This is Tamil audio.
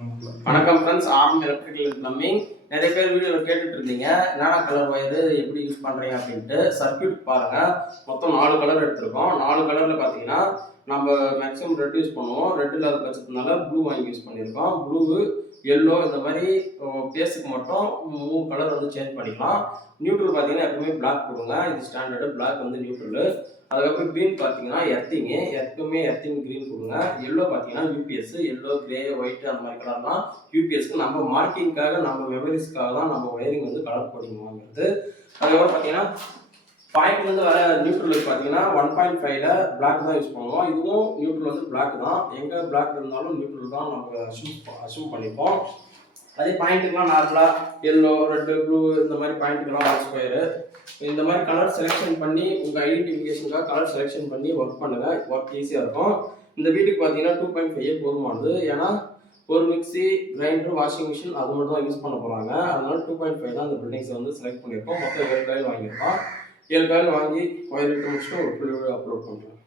வணக்கம் ஃப்ரெண்ட்ஸ், ஆர்எம் எலக்ட்ரிக்கல் பிளம்பிங். நிறைய பேர் வீடியோவில் கேட்டுட்டு இருந்தீங்க என்னென்ன கலர் ஒயரு எப்படி யூஸ் பண்ணுறீங்க அப்படின்ட்டு. சர்க்யூட் பாருங்கள், மொத்தம் 4 கலர் எடுத்திருக்கோம். 4 கலரில் பார்த்தீங்கன்னா நம்ம மேக்ஸிமம் ரெட் யூஸ் பண்ணுவோம். ரெட் இல்லாத பட்சத்தினால ப்ளூ வாங்கி யூஸ் பண்ணியிருக்கோம். ப்ளூ, எல்லோ இந்த மாதிரி பேஸுக்கு மட்டும் 3 கலர் வந்து சேஞ்ச் பண்ணிக்கலாம். நியூட்ரல் பார்த்தீங்கன்னா எப்பவுமே பிளாக் கொடுங்க, இது ஸ்டாண்டர்டு. பிளாக் வந்து நியூட்ரலு. அதுக்கப்புறம் க்ரீன் பார்த்தீங்கன்னா எர்த்திங்கு, எப்பவுமே எர்த்திங் க்ரீன் கொடுங்க. எல்லோ பார்த்தீங்கன்னா யூபிஎஸ், எல்லோ, கிரே, ஒயிட் அந்த மாதிரி கலர்லாம் யூபிஎஸ்க்கு நம்ம மார்க்கிங்காக, நம்ம மெமரிஸ்க்காக தான் நம்ம ஒயரிங் வந்து கலர் கோடிங் வாங்குறது. அதுக்கப்புறம் பார்த்தீங்கன்னா பாயிண்ட் வந்து வர நியூட்ரலுக்கு பார்த்தீங்கன்னா 1.5ல பிளாக் தான் யூஸ் பண்ணுவோம். இதுவும் நியூட்ரல் வந்து பிளாக் தான். எங்கே பிளாக் இருந்தாலும் நியூட்ரல் தான் நம்ம அசூம் பண்ணிப்போம். அதே பாயிண்ட்டுக்கெலாம் நார்மலாக எல்லோ, ரெட்டு, ப்ளூ இந்த மாதிரி பாயிண்ட்டுக்கெல்லாம் ஒயிட் ஸ்கொயரு இந்த மாதிரி கலர் செலெக்ஷன் பண்ணி உங்கள் ஐடென்டிஃபிகேஷனுக்காக கலர் செலெக்ஷன் பண்ணி ஒர்க் பண்ணுங்கள். ஒர்க் ஈஸியாக இருக்கும். இந்த வீட்டுக்கு பார்த்தீங்கன்னா 2.5 போதுமானது. ஏன்னா ஒரு மிக்சி, கிரைண்டர், வாஷிங் மிஷின் அது மட்டும் தான் யூஸ் பண்ண போகிறாங்க. அதனால 2.5 தான் இந்த பில்டிங்ஸை வந்து செலக்ட் பண்ணியிருக்கோம். மொத்தம் 7 காயில் வாங்கியிருக்கோம். 7 காயில் வாங்கி ஒயர் இழுத்து முடிச்சுட்டு ஒரு ஃபுல் வீடியோ அப்லோட் பண்ணுறேன்.